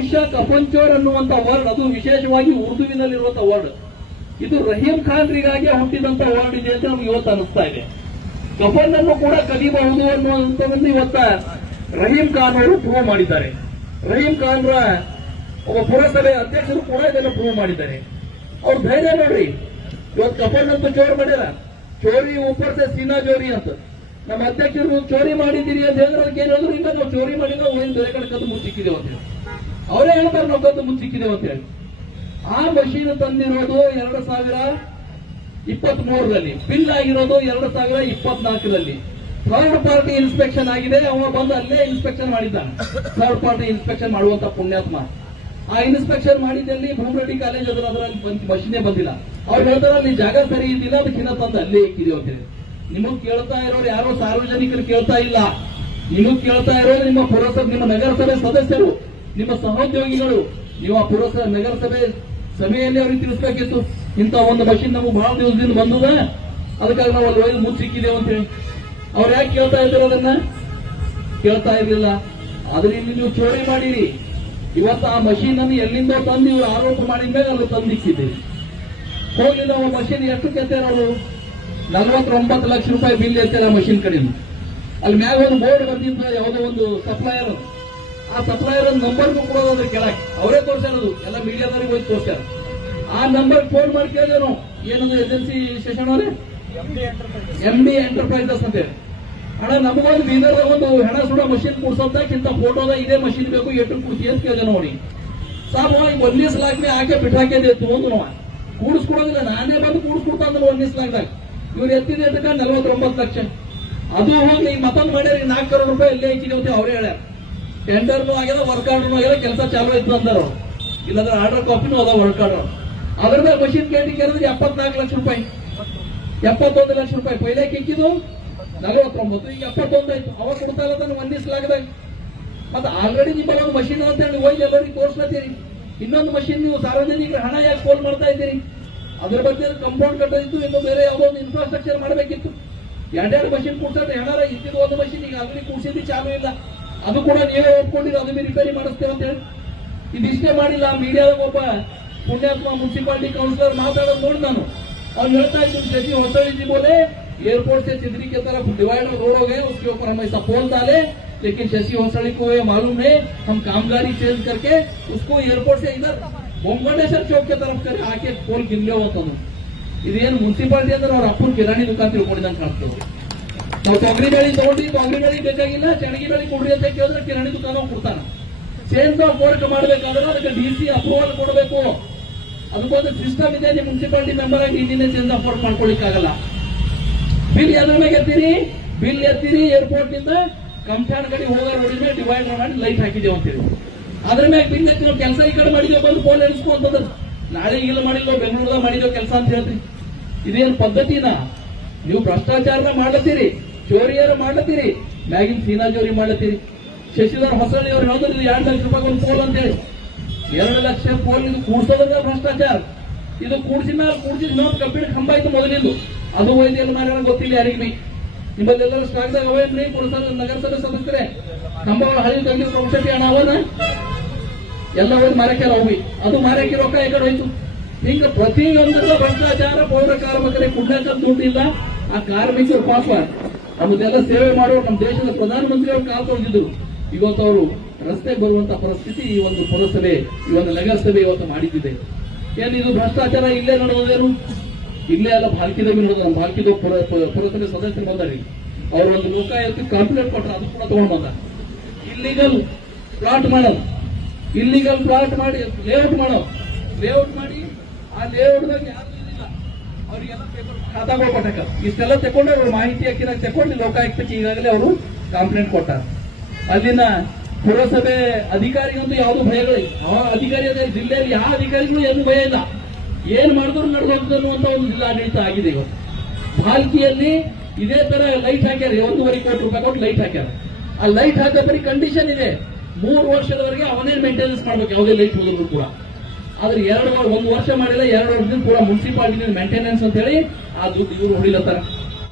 ಬಹುಶಃ ಕಫನ್ಚೋರ್ ಅನ್ನುವಂತ ವರ್ಡ್, ಅದು ವಿಶೇಷವಾಗಿ ಉರ್ದುವಿನಲ್ಲಿರುವಂತಹ ವರ್ಡ್, ಇದು ರಹೀಂ ಖಾನ್ರಿಗಾಗಿ ಹುಟ್ಟಿದಂತ ವರ್ಡ್ ಇದೆ ಅಂತ ನಮ್ಗೆ ಇವತ್ತು ಅನಿಸ್ತಾ ಇದೆ. ಕಫನ್ ಅನ್ನು ಕೂಡ ಕಲಿಯಬಹುದು ಅನ್ನುವಂಥದ್ದು ಇವತ್ತ ರಹೀಂ ಖಾನ್ ಅವರು ಪ್ರೂವ್ ಮಾಡಿದ್ದಾರೆ. ರಹೀಂ ಖಾನ್ ಒಬ್ಬ ಪುರಸಭೆ ಅಧ್ಯಕ್ಷರು ಕೂಡ ಇದನ್ನು ಪ್ರೂವ್ ಮಾಡಿದ್ದಾರೆ. ಅವ್ರ ಧೈರ್ಯ ನೋಡ್ರಿ, ಇವತ್ತು ಕಫನ್ ಅಂತ ಚೋರ್ ಮಾಡ್ಯಾರ, ಚೋರಿ ಊಪರ್ ಸೆ ಸೀನಾ ಚೋರಿ ಅಂತ. ನಮ್ಮ ಅಧ್ಯಕ್ಷರು ಚೋರಿ ಮಾಡಿದ್ದೀರಿ ಅಂತ ಹೇಳಿದ್ರೆ ಅದಕ್ಕೆ ಏನ್ ಹೇಳಿದ್ರು, ಇಲ್ಲ ನಾವು ಚೋರಿ ಮಾಡಿಲ್ಲ, ಒಂದು ಬೇರೆ ಕಡೆ ಕದ್ದು ಮುಚ್ಚಿಕ್ಕಿದ್ದೇವೆ ಅಂತ ಹೇಳಿ ಅವರೇ ಹೇಳ್ತಾರೆ, ನಾವು ಕದ್ದು ಮುಚ್ಚಿಕ್ಕಿದ್ದೇವೆ ಅಂತ ಹೇಳಿ. ಆ ಮಷೀನ್ ತಂದಿರೋದು 2023ರಲ್ಲಿ, ಬಿಲ್ ಆಗಿರೋದು 2024ರಲ್ಲಿ. ಥರ್ಡ್ ಪಾರ್ಟಿ ಇನ್ಸ್ಪೆಕ್ಷನ್ ಆಗಿದೆ, ಅವ ಬಂದು ಅಲ್ಲೇ ಇನ್ಸ್ಪೆಕ್ಷನ್ ಮಾಡಿದ್ದಾನೆ. ಥರ್ಡ್ ಪಾರ್ಟಿ ಇನ್ಸ್ಪೆಕ್ಷನ್ ಮಾಡುವಂತ ಪುಣ್ಯಾತ್ಮ. ಆ ಇನ್ಸ್ಪೆಕ್ಷನ್ ಮಾಡಿದಲ್ಲಿ ಭೂಮರೆಡ್ಡಿ ಕಾಲೇಜ್ ಅದರಲ್ಲಿ ಮಷೀನೇ ಬಂದಿಲ್ಲ. ಅವ್ರು ಹೇಳ್ತಾರೆ ಅಲ್ಲಿ ಜಾಗ ಸರಿ ಇದ್ದಿಲ್ಲ, ಅದಕ್ಕಿಂತ ತಂದು ಅಲ್ಲೇ ಇಕ್ಕಿದೆ ಅಂತ ಹೇಳಿ. ನಿಮಗ್ ಕೇಳ್ತಾ ಇರೋರು ಯಾರೋ ಸಾರ್ವಜನಿಕರು ಕೇಳ್ತಾ ಇಲ್ಲ, ನಿಮಗ್ ಕೇಳ್ತಾ ಇರೋರು ನಿಮ್ಮ ಪುರಸಭೆ, ನಿಮ್ಮ ನಗರಸಭೆ ಸದಸ್ಯರು, ನಿಮ್ಮ ಸಹೋದ್ಯೋಗಿಗಳು. ನೀವು ಆ ಪುರಸಭೆ ನಗರಸಭೆ ಸಭೆಯಲ್ಲಿ ಅವ್ರಿಗೆ ತಿಳಿಸ್ಬೇಕಿತ್ತು, ಇಂಥ ಒಂದು ಮಷೀನ್ ನಮಗೆ ಬಹಳ ದಿವಸದಿಂದ ಬಂದದ, ಅದಕ್ಕಾಗಿ ನಾವು ಅಲ್ಲಿ ಒಯ್ದು ಮುಚ್ಚಿಕ್ಕಿದ್ದೇವೆ ಅಂತ ಹೇಳಿ. ಅವ್ರು ಯಾಕೆ ಕೇಳ್ತಾ ಇದ್ರು, ಅದನ್ನ ಕೇಳ್ತಾ ಇರ್ಲಿಲ್ಲ. ಆದ್ರೆ ಇಲ್ಲಿ ನೀವು ಚೋರಿ ಮಾಡಿರಿ. ಇವತ್ತು ಆ ಮಷೀನ್ ಅನ್ನು ಎಲ್ಲಿಂದ ತಂದು ಇವರು ಆರೋಪ ಮಾಡಿದ ಮೇಲೆ ಅಲ್ಲಿ ತಂದಿಕ್ಕಿದ್ದೀರಿ. ಹೋಗಿ ನಾವು ಮಷೀನ್ ಎಷ್ಟು ಕೆತ್ತಾರ ಅವರು 49 ಲಕ್ಷ ರೂಪಾಯಿ ಬಿಲ್ ಎತ್ತಾರ ಆ ಮಷೀನ್ ಕಡೆಯಿಂದ. ಅಲ್ಲಿ ಮ್ಯಾಗ ಒಂದು ಬೋರ್ಡ್ ಬಂದಿದ್ದು ಯಾವುದೋ ಒಂದು ಸಪ್ಲೈಯರ್, ಆ ಸಪ್ಲೈಯರ್ ಒಂದು ನಂಬರ್ ಕೊಡೋದು ಅದ್ರ ಕೆಳಗೆ ಅವರೇ ತೋರಿಸಿರೋದು, ಎಲ್ಲ ಮೀಡಿಯಾದವ್ರಿಗೆ ಹೋಗಿ ತೋರಿಸ್ಯಾರ. ಆ ನಂಬರ್ ಫೋನ್ ಮಾಡಿ ಕೇಳಿದೆ ನಾವು, ಏನದು ಏಜೆನ್ಸಿ ಸ್ಟೇಷನ್ ಅವರೇ MD ಎಂಟರ್ಪ್ರೈಸಸ್ ಅಂತೇಳಿ, ಅಣ್ಣ ನಮಗೊಂದು ಬೀದರ್ದಾಗ ಒಂದು ಹೆಣ ಸುಡೋ ಮಷೀನ್ ಕೂಡ್ಸೋದಕ್ಕಿಂತ ಫೋಟೋದ ಇದೇ ಮಷೀನ್ ಬೇಕು, ಎಷ್ಟು ಕೂಡ್ಸಿ ಅಂತ ಕೇಳಿದೆ ನೋಡಿ. ಸಾಬ್ 19 लाख ಆಕೆ ಬಿಟ್ಟಾಕಿದೆ ತಗೊಂಡು ನಾವು ಕೂಡಿಸ್ಕೊಡೋದಿಲ್ಲ, ನಾನೇ ಬಂದು ಕೂಡಿಸ್ಕೊಡ್ತಾ ಅಂದ್ರೆ 19 लाखದಾಗ ಇವ್ರು ಎತ್ತಿದ 49 ಲಕ್ಷ. ಅದು ಹೋಗಿ ಮತ್ತೊಂದು ಮಾಡ್ಯಾರ 4 ಕರೋಡ್ ರೂಪಾಯಿ ಎಲ್ಲೇ ಹಾಕಿದೆ ಅಂತ ಅವರೇ ಹೇಳ್ಯಾರ. ಟೆಂಡರ್ನು ಆಗ್ಯದ, ವರ್ಕ್ ಆರ್ಡರ್ನು ಆಗ್ಯದ, ಕೆಲಸ ಚಾಲು ಆಯ್ತು ಅಂದಾರ ಅವ್ರು. ಇಲ್ಲಾಂದ್ರೆ ಆರ್ಡರ್ ಕಾಪಿನೂ ಅದ, ವರ್ಕ್ ಆರ್ಡರ್. ಅದ್ರ ಮೇಲೆ ಮಷೀನ್ ಕೇಳಿದ್ರೆ 74 ಲಕ್ಷ ರೂಪಾಯಿ, 71 ಲಕ್ಷ ರೂಪಾಯಿ. ಪೈಲೆ ಕಿಕ್ಕಿದ್ದು 49, ಈಗ 71 ಆಯ್ತು. ಅವಾಗ ಕೊಡ್ತಾ ಇಲ್ಲ 19 लाखದಾಗ. ಮತ್ತೆ ಆಲ್ರೆಡಿ ನಿಮ್ಮಲ್ಲಿ ಒಂದು ಮಷೀನ್ ಅಂತ ಹೇಳಿ ಹೋಗಿ ಎಲ್ಲರಿಗೆ ತೋರಿಸ್ಲತ್ತೀರಿ, ಇನ್ನೊಂದು ಮಷೀನ್ ನೀವು ಸಾರ್ವಜನಿಕರ ಹಣ ಯಾಕೆ ಪೋಲ್ ಮಾಡ್ತಾ ಇದ್ದೀರಿ? ಅದ್ರ ಬಗ್ಗೆ ಕಂಪೌಂಡ್ ಕಟ್ಟೋದಿತ್ತು, ಇನ್ನು ಬೇರೆ ಯಾವುದೋ ಒಂದು ಇನ್ಫ್ರಾಸ್ಟ್ರಕ್ಚರ್ ಮಾಡಬೇಕಿತ್ತು. 2 ಮಷೀನ್ ಕೂಡ್ಸತ್ತೆ, ಹೆಣಾರ ಇದ್ದಿದ್ದು ಒಂದು ಮಷೀನ್ ಈಗ ಆಲ್ರೆಡಿ ಕೂಡಿಸಿದ್ದು ಚಾಲು ಇಲ್ಲ, ಅದು ಕೂಡ ನೀವೇ ಒಪ್ಕೊಂಡಿರೋ, ಅದು ರಿಪೇರಿ ಮಾಡಿಸ್ತೇವೆ ಅಂತ ಹೇಳಿ. ಇದಿಷ್ಟೇ ಮಾಡಿಲ್ಲ. ಮೀಡಿಯಾದಾಗ ಒಬ್ಬ ಪುಣ್ಯಾತ್ಮ ಮುನ್ಸಿಪಾಲಿಟಿ ಕೌನ್ಸಿಲರ್ ಮಾತಾಡೋದು ನೋಡಿ ನಾನು, ಅವ್ನು ಹೇಳ್ತಾ ಇದ್ದು, शशि होसड़ी जी बोले एयरपोर्ट से चिदरी की तरफ डिवाइडर रोड हो गए, उसके ऊपर हम ऐसा पोल डाले, लेकिन शशि होसड़ी को ये मालूम है, हम कामगारी चेंज करके उसको एयरपोर्ट से इधर बोमगंडेश्वर चौक की तरफ कर आके पोल गिल्ले होता हूँ. ಇದೇನು ಮುನ್ಸಿಪಾಲಿಟಿ ಅಂದ್ರೆ ಅವ್ರ ಅಪ್ಪನ ಕಿರಾಣಿ ದುಕಾನ್ ತಿಳ್ಕೊಂಡಿದ್ದಂಗೆ ಕಾಣ್ತೇವೆ. ನಾವು ತೊಗರಿ ಬೆಳೆ ತಗೊಂಡು ತೊಗರಿ ಬೆಳೆ ಬೇಕಾಗಿಲ್ಲ, ಚಣಗಿ ಬೆಳೆ ಕೊಡ್ರಿ ಅಂತ ಕೇಳಿದ್ರೆ ಕಿರಾಣಿ ದುಕಾನ ಕೊಡ್ತಾನ. ಚೇಂಜ್ ಆಫ್ ವರ್ಕ್ ಮಾಡಬೇಕಾದ್ರೆ ಅದಕ್ಕೆ DC ಅಪ್ರೂವಲ್ ಕೊಡಬೇಕು. ಅದಕ್ಕೊಂದು ಸಿಸ್ಟಮ್ ಇದೆ. ನೀವು ಮುನ್ಸಿಪಾಲಿಟಿ ಮೆಂಬರ್ ಆಗಿ ಇನ್ನೇ ಚೇಂಜ್ ಆಫ್ ವರ್ಕ್ ಮಾಡ್ಕೊಳ್ಳಿಕ್ಕಾಗಲ್ಲ. ಬಿಲ್ ಎದ್ರ ಮೇಲೆ ಎತ್ತೀರಿ, ಬಿಲ್ ಎತ್ತೀರಿ, ಏರ್ಪೋರ್ಟ್ ನಿಂದ ಕಂಪ್ಯಾನ್ ಗಡಿ ಹೋಗೋ ರೋಡಿನ ಡಿವೈಡರ್ ಮಾಡಿ ಲೈಟ್ ಹಾಕಿದೇವೆ ಅಂತೀರಿ. ಅದ್ರ ಮೇಲೆ ಬಿಲ್ ಎತ್ತಿ ನಾವು ಕೆಲಸ ಈ ಕಡೆ ಮಾಡಿದೇವೆ, ಬಂದು ಫೋನ್ ಎಣಿಸ್ಕೊಂತದ, ನಾಳೆ ಈಗಲೂ ಮಾಡಿದ್ವಿ, ಬೆಂಗಳೂರದಾಗ ಮಾಡಿದೇವೆ ಕೆಲಸ ಅಂತ ಹೇಳ್ತೀವಿ. ಇದೇನು ಪದ್ಧತಿನ? ನೀವು ಭ್ರಷ್ಟಾಚಾರ ಮಾಡ್ಲತ್ತೀರಿ, ಚೋರಿಯಾರ ಮಾಡ್ಲತ್ತೀರಿ, ಮ್ಯಾಗಿನ ಸೀನಾ ಚೋರಿ ಮಾಡ್ಲತ್ತೀರಿ. ಶಶಿಧರ್ ಹೊಸಳ್ಳಿ ಅವ್ರು ಹೇಳಿದ್ರು 2 ಲಕ್ಷ ರೂಪಾಯಿ ಒಂದು ಪೋಲ್ ಅಂತ ಹೇಳಿ. 2 ಲಕ್ಷ ಪೋಲ್ ಇದು ಕೂಡ್ಸೋದಂಗ ಭ್ರಷ್ಟಾಚಾರ. ಇದು ಕೂಡಿಸಿದ ಇನ್ನೊಂದು ಕಬ್ಬಿಣ ಕಂಬ ಆಯ್ತು ಮೊದಲಿಂದು, ಅದು ಒಯ್ದು ಎಲ್ಲ ಮಾಡ್ಯಾರ ಗೊತ್ತಿಲ್ಲ ಯಾರಿಗೆ ಬಿ. ನಿಮ್ಮಲ್ಲೆಲ್ಲರೂ ಸ್ಟಾಕ್ದಾಗ ಅವೇನ್ರಿ ಪುರಸಭೆ ನಗರಸಭೆ ಸದಸ್ಯರೇ, ಕಂಬಗಳು ಹಳಿ ತಂದಿರೋ ಔಷಧಿ ಹಣ ಅವನ ಎಲ್ಲ ಹೋಗಿ ಮಾರಕ್ಯಾರ ಹೋಗಿ, ಅದು ಮಾರಕ್ಕೆ ರೊಕ್ಕ ಈ ಕಡೆ ಹೋಯ್ತು. ಹಿಂಗ ಪ್ರತಿಯೊಂದರ ಭ್ರಷ್ಟಾಚಾರ. ಪೌರ ಕಾರ್ಮಿಕರಿಗೆ ಕುಡ್ಲಕ್ಕ ದುಡ್ಡಿಲ್ಲ. ಆ ಕಾರ್ಮಿಕರು ಪಾಪ ನಮ್ಮದೆಲ್ಲ ಸೇವೆ ಮಾಡುವ ನಮ್ಮ ದೇಶದ ಪ್ರಧಾನಮಂತ್ರಿ ಅವರು ಕಾಲ್ ತೊಳೆದಿದ್ರು. ಇವತ್ತು ಅವರು ರಸ್ತೆಗೆ ಬರುವಂತ ಪರಿಸ್ಥಿತಿ ಈ ಒಂದು ಪುರಸಭೆ, ಈ ಒಂದು ನಗರಸಭೆ ಇವತ್ತು ಮಾಡಿದ್ದಿದೆ. ಏನ್ ಇದು ಭ್ರಷ್ಟಾಚಾರ ಇಲ್ಲೇ ನಡೆಯೋದೇನು? ಇಲ್ಲೇ ಎಲ್ಲ ಭಾಲ್ಕಿದಾಗ ನೋಡೋದು. ನಮ್ಮ ಭಾಲ್ಕಿದ ಪುರಸಭೆ ಸದಸ್ಯರು ಬಂದಾರಿ, ಅವ್ರು ಒಂದು ಲೋಕಾಯುಕ್ತ ಕಂಪ್ಲೇಂಟ್ ಕೊಟ್ಟರು, ಅದು ಕೂಡ ತಗೊಂಡ್ ಬಂದ. ಇಲ್ಲಿಗಲ್ ಪ್ಲಾಟ್ ಮಾಡೋದು, ಇಲ್ಲಿಗಲ್ ಪ್ಲಾಟ್ ಮಾಡಿ ಲೇಔಟ್ ಮಾಡೋದು, ಲೇಔಟ್ ಮಾಡಿ ಆ ಲೇಔಟ್ದಾಗ ಯಾರು ಇದಿಲ್ಲ ಅವ್ರಿಗೆಲ್ಲ ಪೇಪರ್ ಖಾತಾಗಳು ಕೊಟ್ಟಾಕ. ಇಷ್ಟೆಲ್ಲ ತಗೊಂಡು ಅವ್ರು ಮಾಹಿತಿ ಹಾಕಿದಾಗ ತಗೊಂಡು ಲೋಕಾಯುಕ್ತಕ್ಕೆ ಈಗಾಗಲೇ ಅವರು ಕಂಪ್ಲೇಂಟ್ ಕೊಟ್ಟಾರ. ಅಲ್ಲಿನ ಪುರಸಭೆ ಅಧಿಕಾರಿಗಂತೂ ಯಾವುದು ಭಯಗಳಿಲ್ಲ. ಆ ಅಧಿಕಾರಿ ಜಿಲ್ಲೆಯಲ್ಲಿ ಯಾವ ಅಧಿಕಾರಿಗಳು ಏನು ಭಯ ಇಲ್ಲ, ಏನ್ ಮಾಡಿದ್ರು ನಡೆದೋಗ್ತದೆ ಅನ್ನುವಂತ ಒಂದು ಜಿಲ್ಲಾಡಳಿತ ಆಗಿದೆ. ಇವತ್ತು ಭಾಲ್ಕಿಯಲ್ಲಿ ಇದೇ ತರ ಲೈಟ್ ಹಾಕ್ಯಾರ, 1.5 ಕೋಟಿ ರೂಪಾಯಿ ಕೊಟ್ಟು ಲೈಟ್ ಹಾಕ್ಯಾರ. ಆ ಲೈಟ್ ಹಾಕೋ ಬರೀ ಕಂಡೀಷನ್ ಇದೆ, 3 ವರ್ಷದವರೆಗೆ ಅವನೇ ಮೇಂಟೆನೆನ್ಸ್ ಮಾಡ್ಬೇಕು, ಯಾವುದೇ ಲೈಟ್ ಹೋದ್ರು ಕೂಡ. ಆದ್ರೆ 1 ವರ್ಷ ಮಾಡಿಲ್ಲ, 2 ವರ್ಷದಿಂದ ಕೂಡ ಮುನ್ಸಿಪಾಲಿಟಿ ಮೇಂಟೆನೆನ್ಸ್ ಅಂತ ಹೇಳಿ ಆ ದುಡ್ಡು ಇವರು ಹೊಡಿಲತ್ತಾರ.